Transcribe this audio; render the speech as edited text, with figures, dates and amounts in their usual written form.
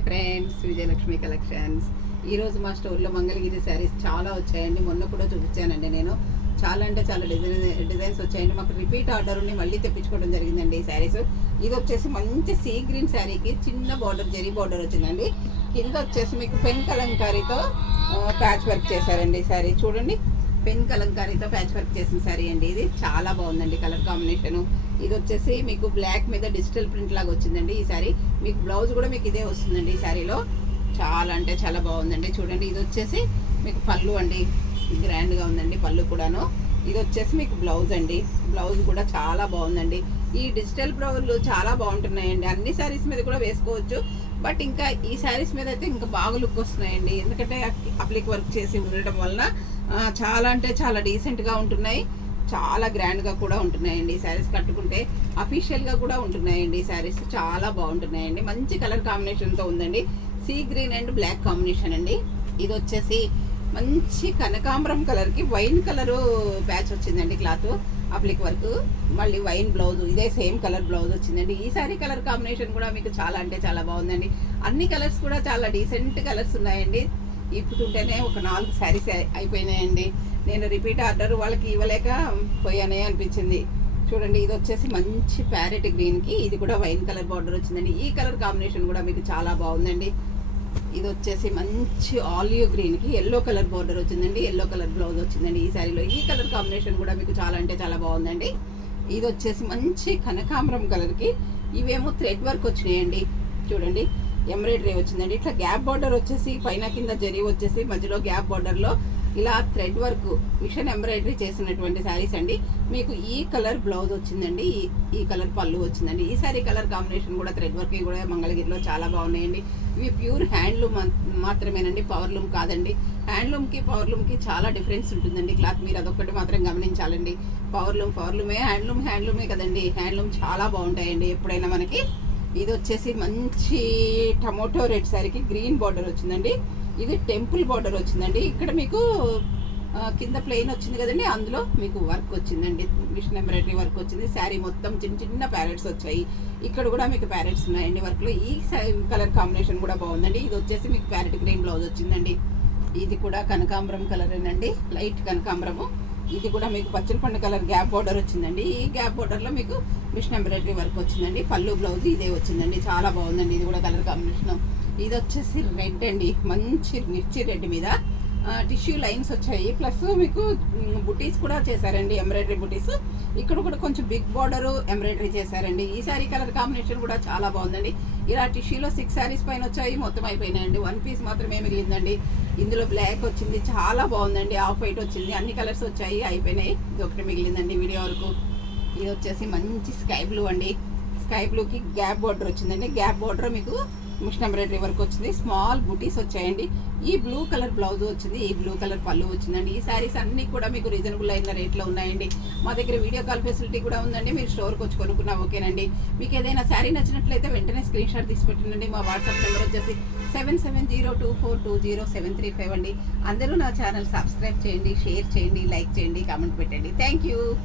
Hi friends, Vijayalakshmi collections. ఈరోజు మా స్టోర్లో మంగళగిరి శారీస్ చాలా వచ్చాయండి. మొన్న కూడా చూపించానండి నేను. చాలా అంటే చాలా డిజైన్స్ వచ్చాయండి. మాకు రిపీట్ ఆర్డర్ని మళ్ళీ తెప్పించుకోవడం జరిగిందండి ఈ శారీస్. ఇది వచ్చేసి మంచి సీ గ్రీన్ శారీకి చిన్న బార్డర్, జరీ బార్డర్ వచ్చిందండి. కింద వచ్చేసి మీకు పెన్ కలంకారీతో ప్యాచ్ వర్క్ చేశారండి ఈ శారీ. చూడండి, పెన్ కలంకారీతో ప్యాచ్ వర్క్ చేసిన శారీ అండి. ఇది చాలా బాగుందండి కలర్ కాంబినేషను. ఇది వచ్చేసి మీకు బ్లాక్ మీద డిజిటల్ ప్రింట్ లాగా వచ్చిందండి ఈ శారీ. మీకు బ్లౌజ్ కూడా మీకు ఇదే వస్తుందండి ఈ శారీలో. చాలా అంటే చాలా బాగుందండి. చూడండి, ఇది వచ్చేసి మీకు పళ్ళు అండి, గ్రాండ్గా ఉందండి పళ్ళు కూడాను. ఇది వచ్చేసి మీకు బ్లౌజ్ అండి. బ్లౌజ్ కూడా చాలా బాగుందండి. ఈ డిజిటల్ బ్లౌజులు చాలా బాగుంటున్నాయండి. అన్ని శారీస్ మీద కూడా వేసుకోవచ్చు, బట్ ఇంకా ఈ శారీస్ మీద అయితే ఇంకా బాగా లుక్ వస్తున్నాయండి. ఎందుకంటే అప్లిక్ వర్క్ చేసి ఉండటం వలన చాలా అంటే చాలా డీసెంట్గా ఉంటున్నాయి, చాలా గ్రాండ్గా కూడా ఉంటున్నాయండి. ఈ శారీస్ కట్టుకుంటే అఫీషియల్గా కూడా ఉంటున్నాయండి. ఈ శారీస్ చాలా బాగుంటున్నాయండి. మంచి కలర్ కాంబినేషన్తో ఉందండి. Sea green and black combination అండి. ఇది వచ్చేసి మంచి కనకాంబరం కలర్కి వైన్ కలరు ప్యాచ్ వచ్చిందండి. క్లాత్ అప్లిక్ వర్క్, మళ్ళీ వైన్ బ్లౌజ్, ఇదే సేమ్ కలర్ బ్లౌజ్ వచ్చిందండి. ఈ సారీ కలర్ కాంబినేషన్ కూడా మీకు చాలా అంటే చాలా బాగుందండి. అన్ని కలర్స్ కూడా చాలా డీసెంట్ కలర్స్ ఉన్నాయండి. ఇప్పుతుంటేనే ఒక 4 శారీస్ అయిపోయినాయండి. నేను రిపీట్ ఆర్డర్ వాళ్ళకి ఇవ్వలేక పోయానే అనిపించింది. చూడండి, ఇది వచ్చేసి మంచి ప్యారెట్ గ్రీన్కి ఇది కూడా వైన్ కలర్ బార్డర్ వచ్చిందండి. ఈ కలర్ కాంబినేషన్ కూడా మీకు చాలా బాగుందండి. ఇది వచ్చేసి మంచి ఆలివ్ గ్రీన్కి ఎల్లో కలర్ బార్డర్ వచ్చిందండి. ఎల్లో కలర్ బ్లౌజ్ వచ్చిందండి ఈ శారీలో. ఈ కలర్ కాంబినేషన్ కూడా మీకు చాలా అంటే చాలా బాగుందండి. ఇది వచ్చేసి మంచి కనకాంబరం కలర్కి ఇవేమో థ్రెడ్ వర్క్ వచ్చినాయండి. చూడండి, ఎంబ్రాయిడరీ వచ్చిందండి. ఇట్లా గ్యాప్ బార్డర్ వచ్చేసి పైన కింద జరీ వచ్చేసి మధ్యలో గ్యాప్ బార్డర్లో ఇలా థ్రెడ్ వర్క్ మిషన్ ఎంబ్రాయిడరీ చేసినటువంటి శారీస్ అండి. మీకు ఈ కలర్ బ్లౌజ్ వచ్చిందండి, ఈ కలర్ పళ్ళు వచ్చిందండి. ఈ శారీ కలర్ కాంబినేషన్ కూడా థ్రెడ్ వర్క్ కూడా మంగళగిరిలో చాలా బాగున్నాయండి. ఇవి ప్యూర్ హ్యాండ్లూమ్ మాత్రమేనండి, పవర్లూమ్ కాదండి. హ్యాండ్లూమ్కి పవర్లూమ్కి చాలా డిఫరెన్స్ ఉంటుందండి క్లాత్. మీరు అదొక్కటి మాత్రం గమనించాలండి. పవర్లూమే, హ్యాండ్లూమే కదండి. హ్యాండ్లూమ్ చాలా బాగుంటాయండి ఎప్పుడైనా మనకి. ఇది వచ్చేసి మంచి టమోటో రెడ్ శారీకి గ్రీన్ బార్డర్ వచ్చిందండి. ఇది టెంపుల్ బార్డర్ వచ్చిందండి. ఇక్కడ మీకు కింద ప్లెయిన్ వచ్చింది కదండి, అందులో మీకు వర్క్ వచ్చిందండి, మిషన్ ఎంబ్రాయిడరీ వర్క్ వచ్చింది. శారీ మొత్తం చిన్న చిన్న ప్యారెట్స్ వచ్చాయి. ఇక్కడ కూడా మీకు ప్యారెట్స్ ఉన్నాయండి వర్క్లో. ఈ కలర్ కాంబినేషన్ కూడా బాగుందండి. ఇది వచ్చేసి మీకు ప్యారెట్ గ్రీన్ బ్లౌజ్ వచ్చిందండి. ఇది కూడా కనకాంబరం కలరేనండి, లైట్ కనకాంబరము. ఇది కూడా మీకు పచ్చని పండు కలర్ గ్యాప్ బార్డర్ వచ్చిందండి. ఈ గ్యాప్ బార్డర్లో మీకు మిషన్ ఎంబ్రాయిడరీ వర్క్ వచ్చిందండి. పళ్ళు బ్లౌజ్ ఇదే వచ్చిందండి. చాలా బాగుందండి ఇది కూడా కలర్ కాంబినేషన్. ఇది వచ్చేసి రెడ్ అండి, మంచి మిర్చి రెడ్ మీద టిష్యూ లైన్స్ వచ్చాయి. ప్లస్ మీకు బుటీస్ కూడా చేశారండి, ఎంబ్రాయిడరీ బుటీస్. ఇక్కడ కూడా కొంచెం బిగ్ బార్డర్ ఎంబ్రాయిడరీ చేశారండి. ఈ శారీ కలర్ కాంబినేషన్ కూడా చాలా బాగుందండి. ఇలా టిష్యూలో 6 శారీస్ పైన వచ్చాయి, మొత్తం అయిపోయినాయండి. 1 పీస్ మాత్రమే మిగిలిందండి. ఇందులో బ్లాక్ వచ్చింది, చాలా బాగుందండి. ఆఫ్ వైట్ వచ్చింది, అన్ని కలర్స్ వచ్చాయి, అయిపోయినాయి. ఇది ఒకటి మిగిలిందండి వీడియో వరకు. ఇది వచ్చేసి మంచి స్కై బ్లూ అండి. స్కై బ్లూకి గ్యాప్ బార్డర్ వచ్చిందండి. గ్యాప్ బార్డర్ మీకు మిషన్ ఎంబ్రాయిడరీ వర్క్ వచ్చింది. స్మాల్ బుటీస్ వచ్చాయండి. ఈ బ్లూ కలర్ బ్లౌజ్ వచ్చింది, ఈ బ్లూ కలర్ పళ్ళు వచ్చిందండి. ఈ శారీస్ అన్నీ కూడా మీకు రీజనబుల్ అయిన రేట్లో ఉన్నాయండి. మా దగ్గర వీడియో కాల్ ఫెసిలిటీ కూడా ఉందండి. మీరు స్టోర్కి వచ్చి కొనుక్కున్నా ఓకేనండి. మీకు ఏదైనా శారీ నచ్చినట్లయితే వెంటనే స్క్రీన్ షాట్ తీసి పెట్టండి. మా వాట్సాప్ నెంబర్ వచ్చేసి 7702420735 అండి. అందరూ నా ఛానల్ సబ్స్క్రైబ్ చేయండి, షేర్ చేయండి, లైక్ చేయండి, కామెంట్ పెట్టండి. Thank you.